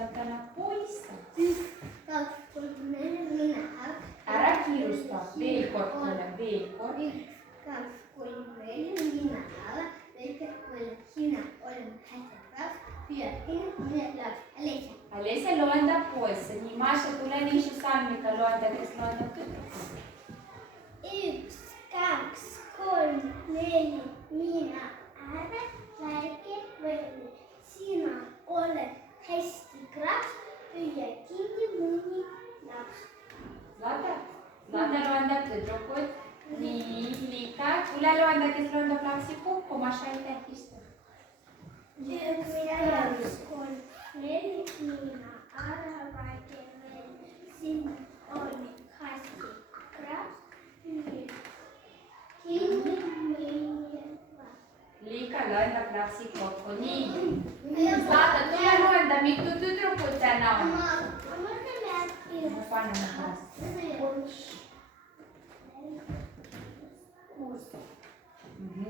loendab täna poisse. 1, 2, 3, 4, mina. Ära kiirusta, veel kord mulle, veel kord. 1, 2, 3, 4, mina. Väike olen sina, olen hästi laps. Püüa sina, laps. Alesja. Alesja loendab poisse. Nii, Maša, tule nii su Salmika loenda, kes loendab tüdrukuid. 1, 2, 3, 4, mina. Ära väike veel. Sina oled hästi kraps. Püüa kinni mõni laps. Zlata loendab tüdrukuid. Nii, Liika, tule loenda, kes loendab lapsi kokku. Maša ei tähista. 1, 2, 3, 4, mina. Ära väike veel. Sina oled hästi kraps. Püüa kinni mõni laps. Liika loendab lapsi kokku. Nii. Zlata, tule loenda, mitu tüdrukut täna on. Me paneme pärast.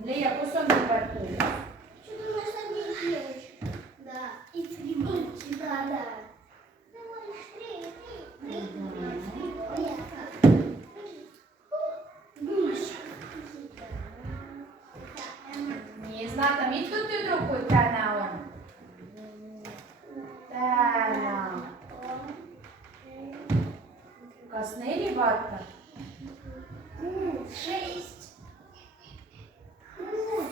Leia, kus on number 6? Да, и 3 булки, да. Давай, 3. Nii, Zlata, mitu tüdrukut täna on? Täna. Kas 4 vaata? 6.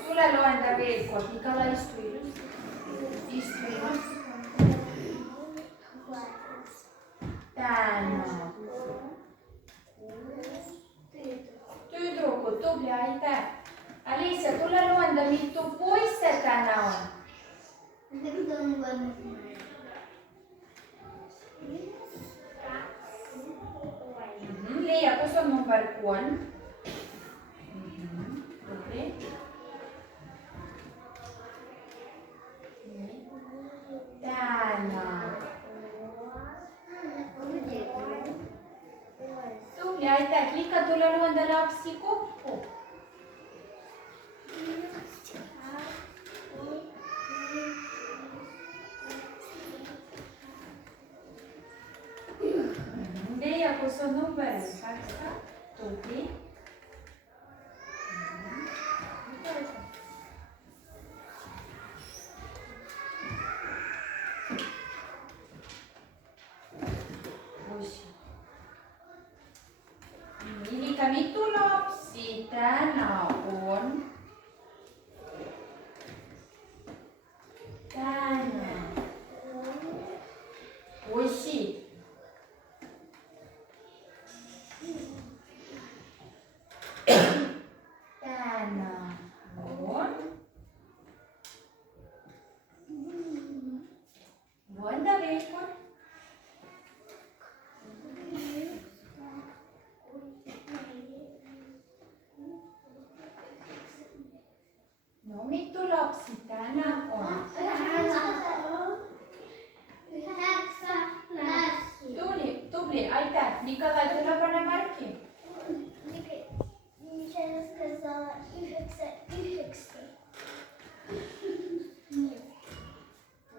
Tule loenda veel kord. Nikolai, istu ilusti. Istu ilusti. Täna. Tüdrukud, tubli, aitäh. Alicia, tule loenda, mitu poisse täna on. Leia, kus on number 3? Tubli. Täna. Tubli, aitäh. Liika, tule loenda lapsi kokku. Leia, kus on number 9? Tubli. Liika, mitu lapsi täna on? Täna. Poisid. Täna on. Loenda veel kord. No mitu lapsi täna on? Tubli, aitäh. Nikolai, tule pane märki.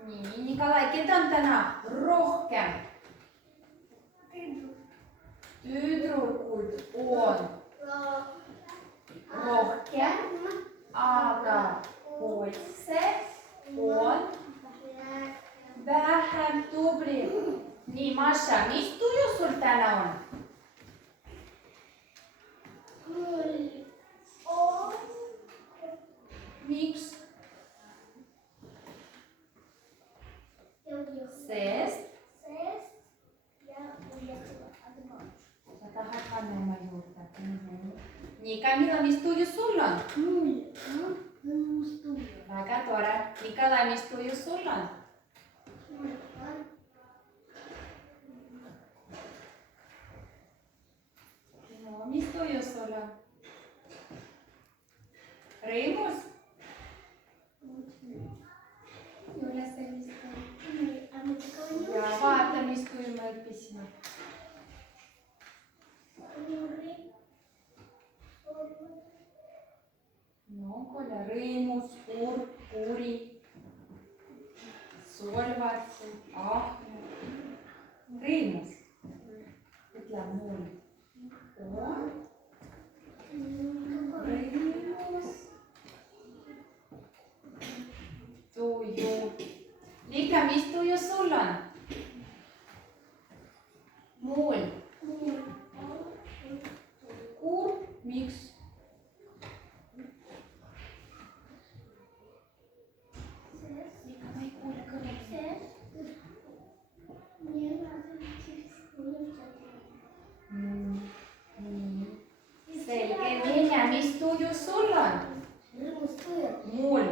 Nii, Nikolai, keda on täna rohkem? Tüdrukud on rohkem, aga poisse on vähem. Tubli. Nii, Maša, mis tuju sul täna on? Miks? Sest sa tahad vanema juurde. Nii, Camilla, mis tuju sul on? Väga tore. Nikolai, mis tuju sul on? No, mis tuju sul on? Rõõmus? Üles helista. Ja vaata, mis tuju me õppisime. No, Kolja, rõõmus, kurb, kuri, solvatud, ahne. miks? Ikka ma ei kuule kõvemini. Selge, Ninja, mis tuju sul on? Mul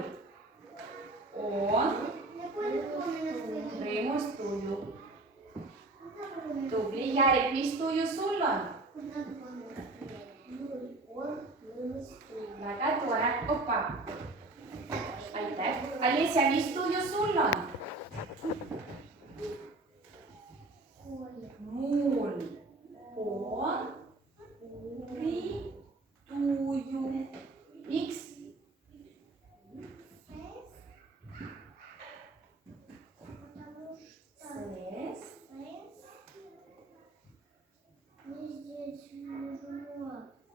on rõõmus tuju. Tubli, Järik, mis tuju sul on? Väga tore, opa. Aitäh. Alesja, mis tuju sul on? Mul on tuju. Miks?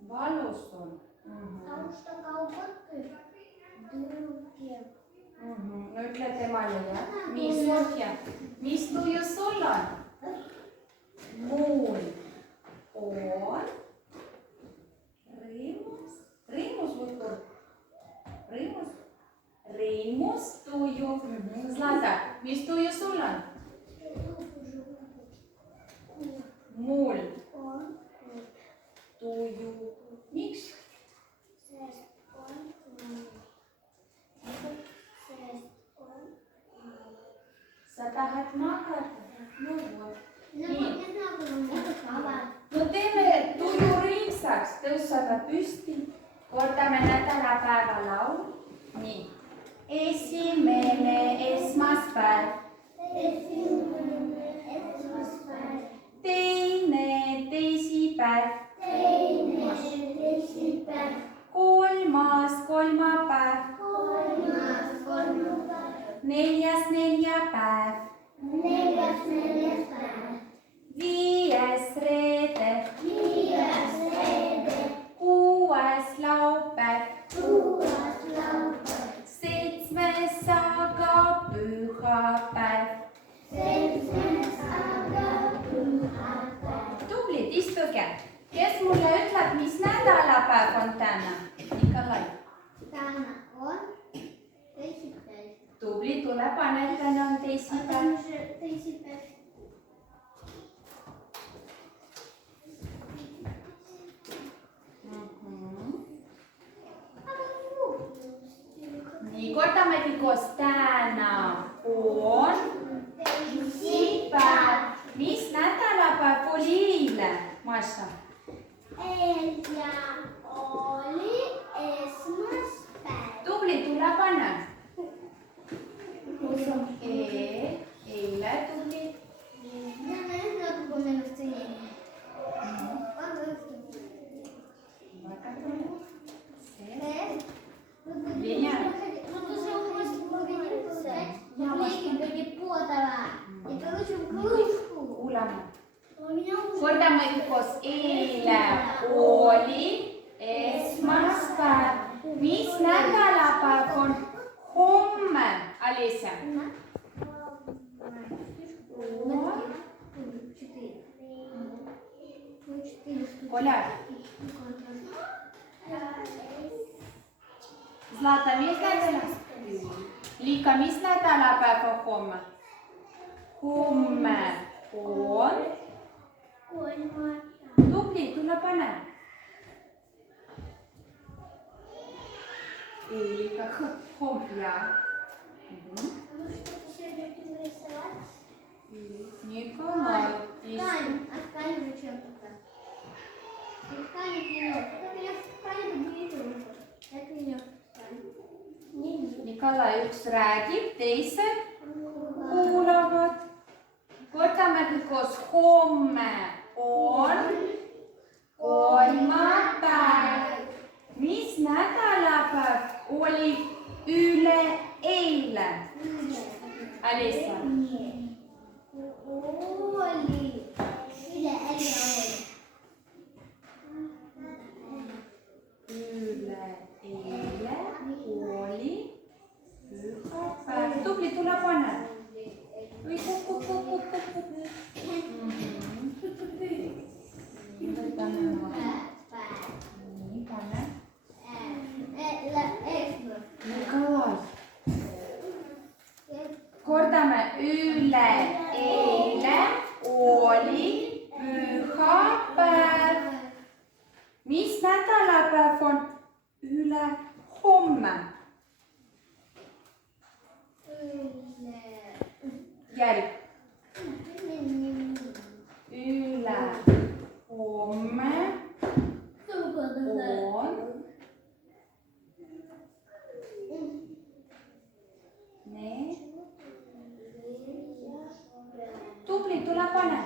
Valus on. No ütle temale jah. Nii, Sofia, mis tuju sul on? Mul on rõõmus või kord? Rõõmus tuju. Zlata, mis tuju sul on? Mul tuju. Miks? Sa tahad magada? No vot. No teeme tuju rõõmsaks, tõuseme püsti, kordame nädalapäeva laulu. Nii. Esimene esmaspäev. Teine teisipäev. Kolmas kolmapäev. Neljas neljapäev. Viies reede. Kuues laupäev. Seitsmes aga pühapäev. Tublid, istuge. Kes mulle ütleb, mis nädalapäev on täna? Nikolai. Täna on teisipäev. Tubli, tule pane, täna on teisipäev. Nii, kordamegi koos. Täna on teisipäev. Mis nädalapäev oli eile, Maša? Eile oli esmaspäev. Tubli, tule pane. Eile tubli. Väga tore. Venja. Kuulame. Kordame koos. Eile oli esmaspäev. Mis nädalapäev on homme, Alesja? Коля. Zlata, mis nädalapäev? Liika, mis nädalapäev on homme? Homme on? Tubli, tule pane. Liika, homme ja. Николай. Nikolai üks räägib, teised kuulavad. Kordamegi koos. Homme on kolmapäev. Mis nädalapäev oli üleeile? Alesja. Üleeile oli pühapäev. Tubli, tule pane. Või kukub. Võtame maha. laupäev on ülehomme. Järg. Ülehomme on. Nii. Tubli, tule pane.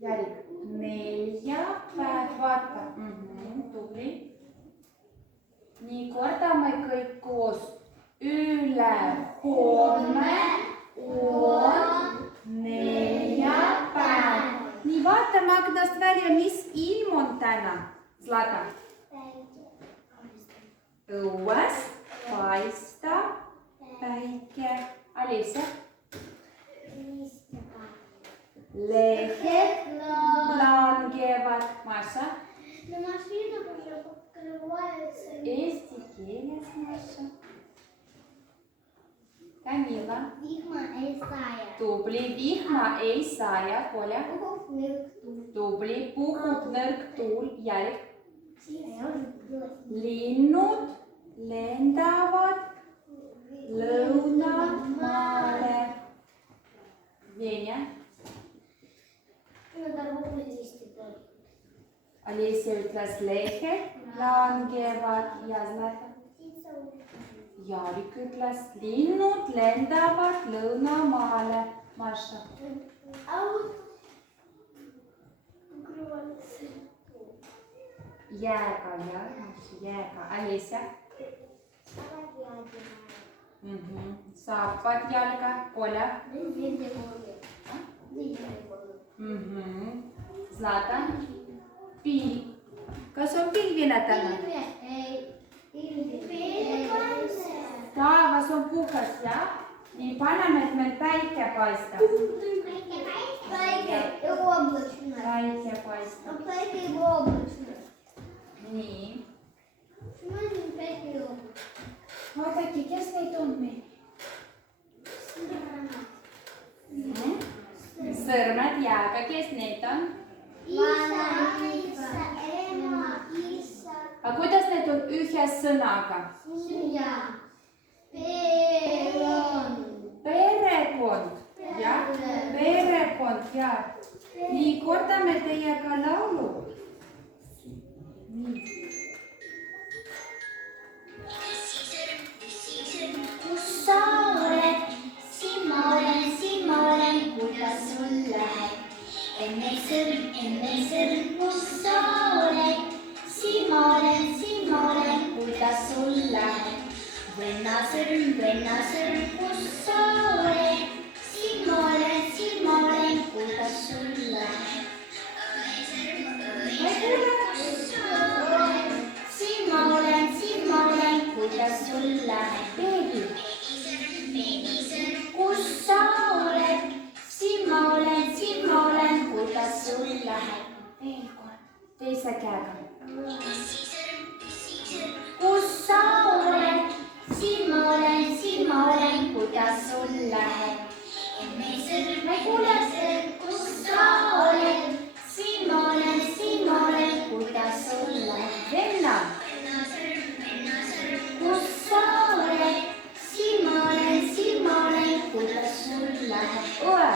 Järg. Neljapäev, vaata. Tubli. Nii, kordame kõik koos. Ülehomme on neljapäev. Nii, vaatame aknast välja, mis ilm on täna. Zlata. Õues paistab päike. Alisa. Lehed langevad. Maša. Eesti keeles, Maša. Camila. Vihma ei saja. Tubli, vihma ei saja. Kolja. Puhub nõrk tuul. Tubli, puhub nõrk tuul. Järg. Linnud lendavad lõunamaale. Venja. Alisa ütles lehed langevad ja Zlata. Jarik ütles linnud lendavad lõunamaale. Maša. Jääga, jääga. Alisa. Saapad jalga. Kolja. Zlata. Pilv. Kas on pilvine täna? Taevas on puhas, jah? Nii, paneme, et meil päike paistab. Päike ja облачно. Päike paistab. Päike ja облачно. Nii. Päike ja облачно. Vaadake, kes neid on meil? Sõrmed jääga, kes need on? Isa, ema, isa. Aga kuidas need on ühe sõnaga? Семья. Perekond. Perekond. Jah, perekond, jah. Nii, kordame teiega laulu. Nii. Kus sa oled? Siin ma olen, kuidas sul läheb? Enne sõrm, kus sa oled? Siin ma olen, kuidas sul läheb? Venna sõrm, kus sa oled? Siin ma olen, kuidas sul läheb? Siin ma olen, kuidas sul läheb? Beebi. Kus sa oled? Siin ma olen, kuidas sul läheb? Veel kord, teise käega. Kus sa oled? Siin ma olen, kuidas sul läheb? Ma ei kuule. Kus sa oled? Siin ma olen, kuidas sul läheb? Venna. Kus sa oled? Siin ma olen, kuidas sul läheb? Õe.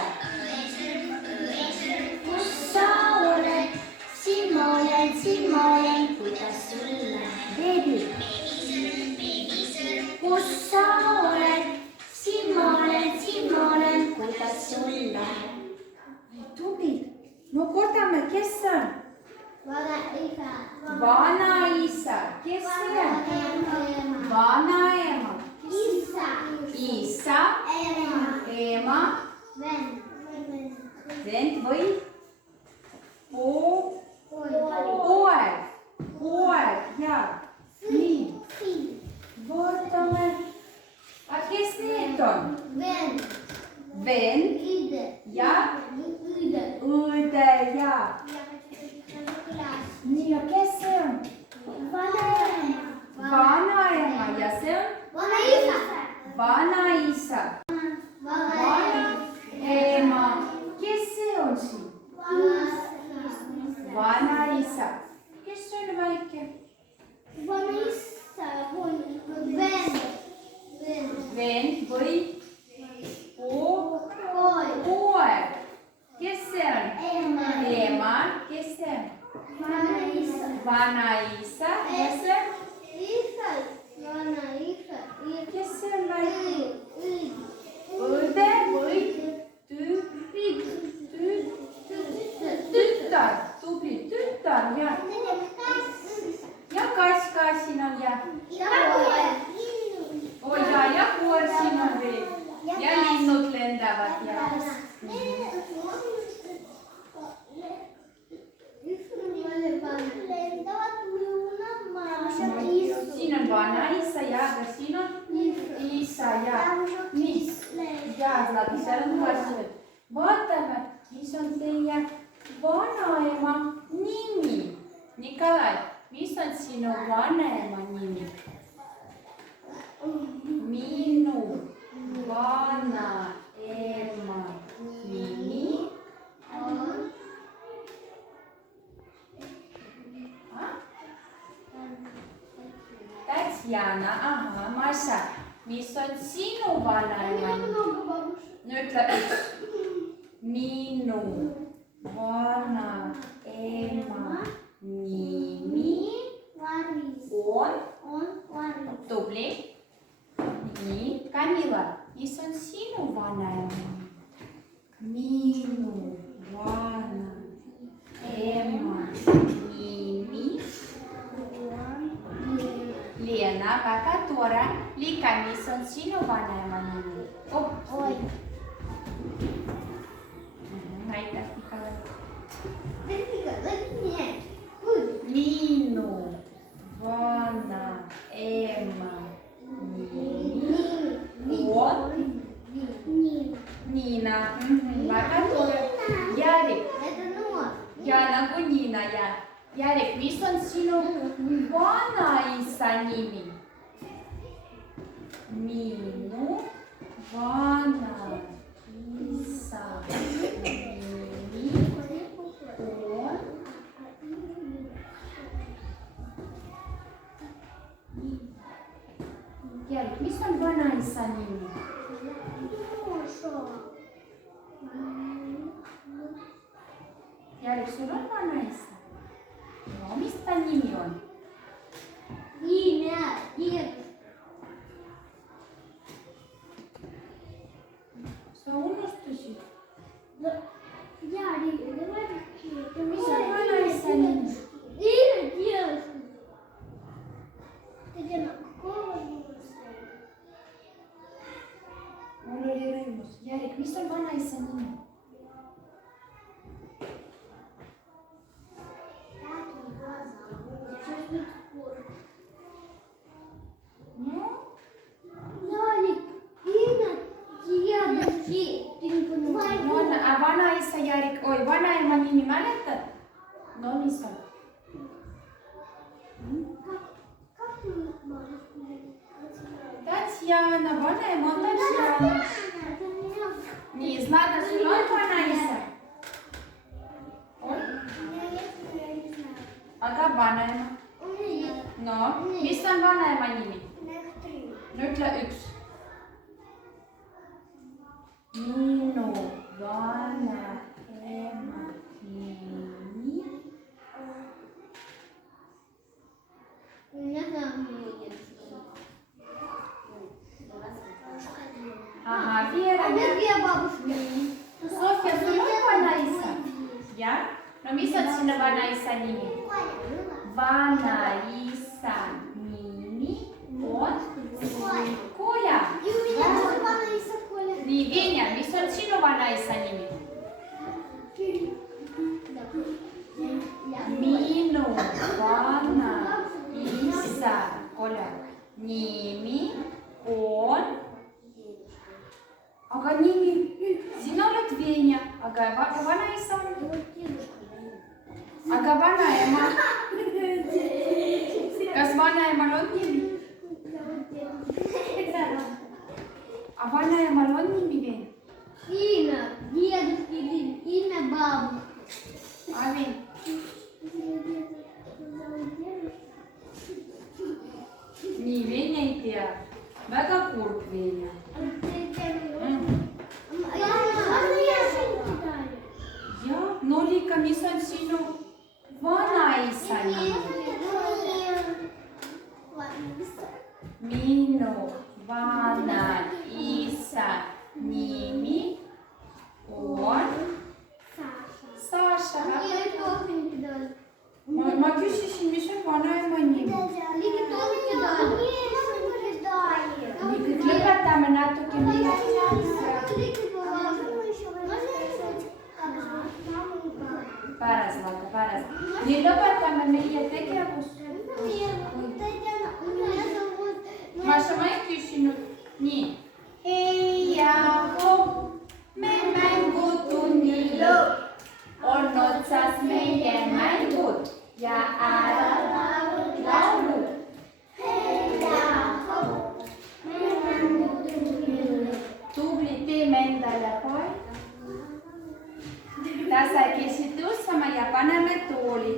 Kus sa oled? Siin ma olen, kuidas sul läheb? Beebi. Kus sa oled? Siin ma olen, kuidas sul läheb? Tubli. No kordame, kes see on? Vanaisa. Vanaisa. Kes see on? Vanaema. Isa. Isa. Ema. Vend. Vend või? Poeg. Poeg, jaa. Nii. Vaatame. Aga kes need on? Vend. Vend ja õde ja. Nii, ja kes see on? Vanaema ja see on? Vanaisa. Vanaema. Vanaisa. Ja see on õde või tütar. Tubli tütar ja kass ka siin on ja koer siin on veel ja linnud lendavad ja siin on vanaisa ja aga siin on isa ja mis ja Zlati, seal on klassid. Vaatame, mis on teie vanaema nimi. Nikolai, mis on sinu vanaema nimi? Minu vanaema nimi on Tatjana. Aha, Maša, mis on sinu vanaema nimi? No ütle üks. Minu vanaema nimi on tubli. Nii, Kamila, mis on sinu vanaema nimi? Minu vanaema nimi Lena, väga tore. Lika, mis on sinu vanaema nimi? Oi. Näita, Nikolai. Minu vanaema nimi on Niina. Väga tore. Järik. Ja nagu Niina ja. Järik, mis on sinu vanaisa nimi? Minu vanaisa nimi on Järik, mis on vanaisa nimi? Järik, sul on vanaisa? No, mis ta nimi on? Sa unustasid? Mis on vanaisa nimi? Mul oli rõõmus. Järik, mis on vanaisa nimi? A vanaisa Järik, oi, vanaema nimi mäletad? No mis on? Tatjana, vanaema on Tatjana. Nii, Zlata, sul on vanaisa? Aga vanaema? No, mis on vanaema nimi? No ütle üks. Minu vanaema nimi. Aha, Viera. Sofia, sul on vanaisa? Ja? No mis on sinu vanaisa nimi? Vanaisa nimi on Koja. Nii, Venja, mis on sinu vanaisa nimi? Minu vanaisa nimi on... Aga nimi... Sina oled Venja, aga vanaisa on... Aga vanaema... Kas vanaemal on nimi? A vanaemal on nimi veel? Имя дедушки, имя бабушки. Amin. Nii, Venja ei tea. Väga kurb Venja. Ja, no Lika, mis on sinu vanaisa nimi? pärast vaata, pärast. nii lõpetame meie tegevust. Maša, ma ei küsinud. nii. Hei ja hopp, me mängutunni lõpp. On otsas meie mängud ja ära laulud. Tubli, teeme endale poeg. Tasakesi tõstame ja paneme tooli.